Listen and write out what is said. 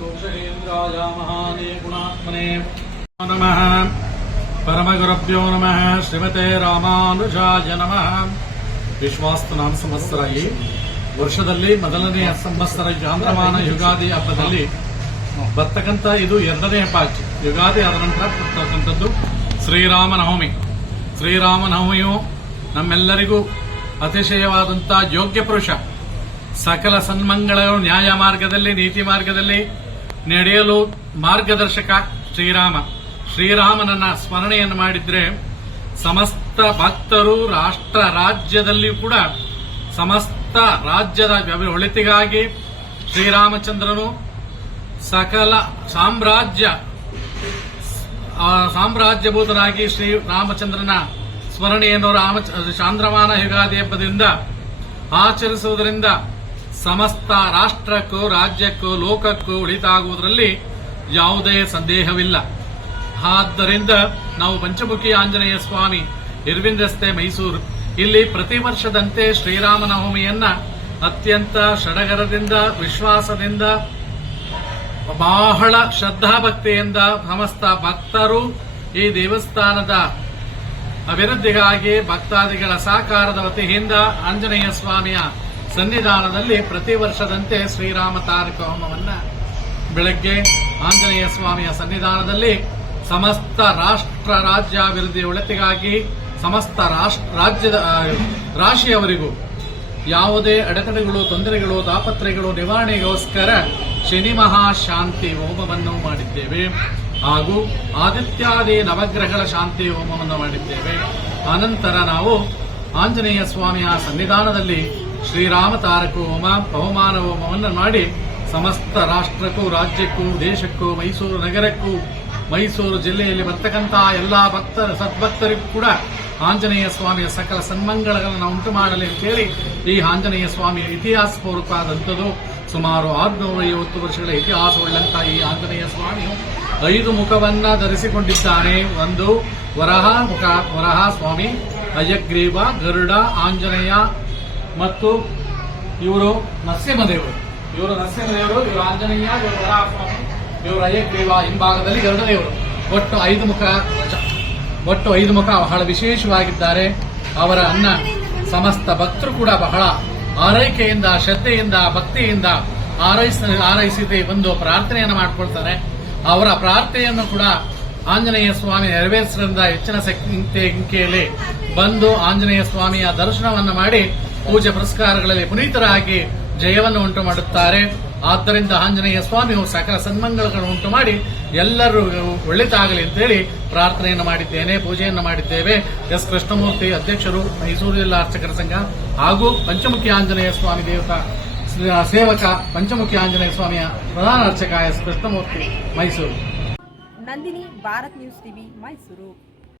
ಕೋಶೇಂದ್ರಾಯ ಮಹಾನೇ ಗುಣಾತ್ಮನೆ ನಮಃ ಪರಮಗುರಭ್ಯೋ ನಮಃ ಶ್ರೀಮತೆ ರಾಮಾನುಜಾಯ ನಮಃ ವಿಶ್ವಾಸ್ತು ನಾಮ ಸಂವತ್ಸರ ಈ ವರ್ಷದಲ್ಲಿ ಮೊದಲನೆಯ ಸಂವತ್ಸರ ಚಾಂದ್ರಮಾನ ಯುಗಾದಿ ಹಬ್ಬದಲ್ಲಿ ಬರ್ತಕ್ಕಂಥ ಇದು ಎರಡನೇ ಹಬ್ಬ ಯುಗಾದಿ ಆದ ನಂತರ ಬರ್ತಕ್ಕಂಥದ್ದು ಶ್ರೀರಾಮನವಮಿ. ಶ್ರೀರಾಮನವಮಿಯು ನಮ್ಮೆಲ್ಲರಿಗೂ ಅತಿಶಯವಾದಂಥ ಯೋಗ್ಯ ಪುರುಷ. ಸಕಲ ಸನ್ಮಂಗಳಗಳು ನ್ಯಾಯ ಮಾರ್ಗದಲ್ಲಿ, ನೀತಿ ಮಾರ್ಗದಲ್ಲಿ ನಡೆಯಲು ಮಾರ್ಗದರ್ಶಕ ಶ್ರೀರಾಮ. ಶ್ರೀರಾಮನನ್ನ ಸ್ಮರಣೆಯನ್ನು ಮಾಡಿದ್ರೆ ಸಮಸ್ತ ಭಕ್ತರು ರಾಷ್ಟ್ರ ರಾಜ್ಯದಲ್ಲಿಯೂ ಕೂಡ ಸಮಸ್ತ ರಾಜ್ಯದ ಒಳಿತಿಗಾಗಿ ಶ್ರೀರಾಮಚಂದ್ರನು ಸಕಲ ಸಾಮ್ರಾಜ್ಯ ಸಾಮ್ರಾಜ್ಯಭೂತರಾಗಿ ಶ್ರೀರಾಮಚಂದ್ರನ ಶ್ರೀ ರಾಮಚಂದ್ರನ ಸ್ಮರಣೆಯನ್ನು ರಾಮ ಚಾಂದ್ರಮಾನ ಯುಗಾದಿ ಹಬ್ಬದಿಂದ ಆಚರಿಸುವುದರಿಂದ ಸಮಸ್ತ ರಾಷ್ಟ್ರಕ್ಕೂ, ರಾಜ್ಯಕ್ಕೂ, ಲೋಕಕ್ಕೂ ಉಳಿತಾಗುವುದರಲ್ಲಿ ಯಾವುದೇ ಸಂದೇಹವಿಲ್ಲ. ಆದ್ದರಿಂದ ನಾವು ಪಂಚಮುಖಿ ಆಂಜನೇಯ ಸ್ವಾಮಿ ಇರ್ವಿನ್ ರಸ್ತೆ ಮೈಸೂರು. ಇಲ್ಲಿ ಪ್ರತಿ ವರ್ಷದಂತೆ ಶ್ರೀರಾಮನವಮಿಯನ್ನ ಅತ್ಯಂತ ಷಡಗರದಿಂದ, ವಿಶ್ವಾಸದಿಂದ, ಬಹಳ ಶ್ರದ್ಧಾಭಕ್ತಿಯಿಂದ ಸಮಸ್ತ ಭಕ್ತರು ಈ ದೇವಸ್ಥಾನದ ಅಭಿವೃದ್ಧಿಗಾಗಿ ಭಕ್ತಾದಿಗಳ ಸಹಕಾರದ ವತಿಯಿಂದ ಆಂಜನೇಯ ಸ್ವಾಮಿಯ ಸನ್ನಿಧಾನದಲ್ಲಿ ಪ್ರತಿ ವರ್ಷದಂತೆ ಶ್ರೀರಾಮ ತಾರಕ ಹೋಮವನ್ನ ಬೆಳಗ್ಗೆ ಆಂಜನೇಯ ಸ್ವಾಮಿಯ ಸನ್ನಿಧಾನದಲ್ಲಿ ಸಮಸ್ತ ರಾಷ್ಟ್ರ ರಾಜ್ಯಾಭಿವೃದ್ಧಿ ಒಳಿತಿಗಾಗಿ ಸಮಸ್ತ ರಾಷ್ಟ್ರ, ರಾಜ್ಯದ ರಾಶಿಯವರಿಗೂ ಯಾವುದೇ ಅಡೆತಡೆಗಳು, ತೊಂದರೆಗಳು ತಾಪತ್ರೆಗಳು ನಿವಾರಣೆಗೋಸ್ಕರ ಶನಿ ಮಹಾಶಾಂತಿ ಹೋಮವನ್ನು ಮಾಡಿದ್ದೇವೆ. ಹಾಗೂ ಆದಿತ್ಯಾದಿ ನವಗ್ರಹಗಳ ಶಾಂತಿ ಹೋಮವನ್ನು ಮಾಡಿದ್ದೇವೆ. ಅನಂತರ ನಾವು ಆಂಜನೇಯ ಸ್ವಾಮಿಯ ಸನ್ನಿಧಾನದಲ್ಲಿ ಶ್ರೀರಾಮ ತಾರಕ ಹೋಮ ಪವಮಾನ ಹೋಮವನ್ನು ಮಾಡಿ ಸಮಸ್ತ ರಾಷ್ಟ್ರಕ್ಕೂ, ರಾಜ್ಯಕ್ಕೂ, ದೇಶಕ್ಕೂ, ಮೈಸೂರು ನಗರಕ್ಕೂ, ಮೈಸೂರು ಜಿಲ್ಲೆಯಲ್ಲಿ ಬರ್ತಕ್ಕಂತಹ ಎಲ್ಲಾ ಭಕ್ತ, ಸದ್ಭಕ್ತರಿಗೂ ಕೂಡ ಆಂಜನೇಯ ಸ್ವಾಮಿಯ ಸಕಲ ಸನ್ಮಂಗಳಗಳನ್ನು ಉಂಟು ಮಾಡಲಿ ಅಂತೇಳಿ ಈ ಆಂಜನೇಯ ಸ್ವಾಮಿಯ ಇತಿಹಾಸ ಪೂರ್ವಕಾದಂಥದ್ದು ಸುಮಾರು ಆರುನೂರ ಐವತ್ತು ವರ್ಷಗಳ ಇತಿಹಾಸವುಳ್ಳಂತಹ ಈ ಆಂಜನೇಯ ಸ್ವಾಮಿಯು ಐದು ಮುಖವನ್ನ ಧರಿಸಿಕೊಂಡಿದ್ದಾನೆ. ಒಂದು ವರಹ ಮುಖ, ವರಹ ಸ್ವಾಮಿ, ಅಯಗ್ರೀವ, ಗರುಡ, ಆಂಜನೇಯ ಮತ್ತು ಇವರು ನರಸಿಂಹದೇವರು. ಇವರು ನರಸಿಂಹದೇವರು, ಇವರು ಆಂಜನೇಯ, ಇವರು ವರಾಹ ಸ್ವಾಮಿ ಇವರು ಅಯ್ಯಗ್ರೀವ ಹಿಂಭಾಗದಲ್ಲಿ ಗರುಡದೇವರು ಒಟ್ಟು ಐದು ಮುಖ ಒಟ್ಟು ಐದು ಮುಖ ಬಹಳ ವಿಶೇಷವಾಗಿದ್ದಾರೆ. ಅವರ ಅನ್ನ ಸಮಸ್ತ ಭಕ್ತರು ಕೂಡ ಬಹಳ ಆರೈಕೆಯಿಂದ, ಶ್ರದ್ಧೆಯಿಂದ, ಭಕ್ತಿಯಿಂದ ಆರೈಸ, ಆರೈಸಿದೆ ಬಂದು ಪ್ರಾರ್ಥನೆಯನ್ನು ಮಾಡಿಕೊಳ್ತಾರೆ. ಅವರ ಪ್ರಾರ್ಥನೆಯನ್ನು ಕೂಡ ಆಂಜನೇಯ ಸ್ವಾಮಿ ನೆರವೇರಿಸರಿಂದ ಹೆಚ್ಚಿನ ಸಂಖ್ಯೆ- ಸಂಖ್ಯೆಯಲ್ಲಿ ಬಂದು ಆಂಜನೇಯ ಸ್ವಾಮಿಯ ದರ್ಶನವನ್ನು ಮಾಡಿ ಪೂಜೆ ಪುರಸ್ಕಾರಗಳಲ್ಲಿ ಪುನೀತರಾಗಿ ಜಯವನ್ನು ಉಂಟು ಮಾಡುತ್ತಾರೆ. ಆದ್ದರಿಂದ ಆಂಜನೇಯ ಸ್ವಾಮಿಯು ಸಕಲ ಸನ್ಮಂಗಳಗಳನ್ನು ಉಂಟು ಮಾಡಿ ಎಲ್ಲರೂ ಒಳಿತಾಗಲಿ ಅಂತೇಳಿ ಪ್ರಾರ್ಥನೆಯನ್ನು ಮಾಡಿದ್ದೇನೆ, ಪೂಜೆಯನ್ನು ಮಾಡಿದ್ದೇವೆ. ಎಸ್. ಕೃಷ್ಣಮೂರ್ತಿ ಅಧ್ಯಕ್ಷರು ಮೈಸೂರು ಜಿಲ್ಲಾ ಅರ್ಚಕರ ಸಂಘ ಹಾಗೂ ಪಂಚಮುಖಿ ಆಂಜನೇಯ ಸ್ವಾಮಿ ದೇವತಾ ಸೇವಕ ಪಂಚಮುಖಿ ಆಂಜನೇಯ ಸ್ವಾಮಿಯ ಪ್ರಧಾನ ಅರ್ಚಕ S. Krishnamurthy Mysuru. Nandini, Bharat news TV Mysuru.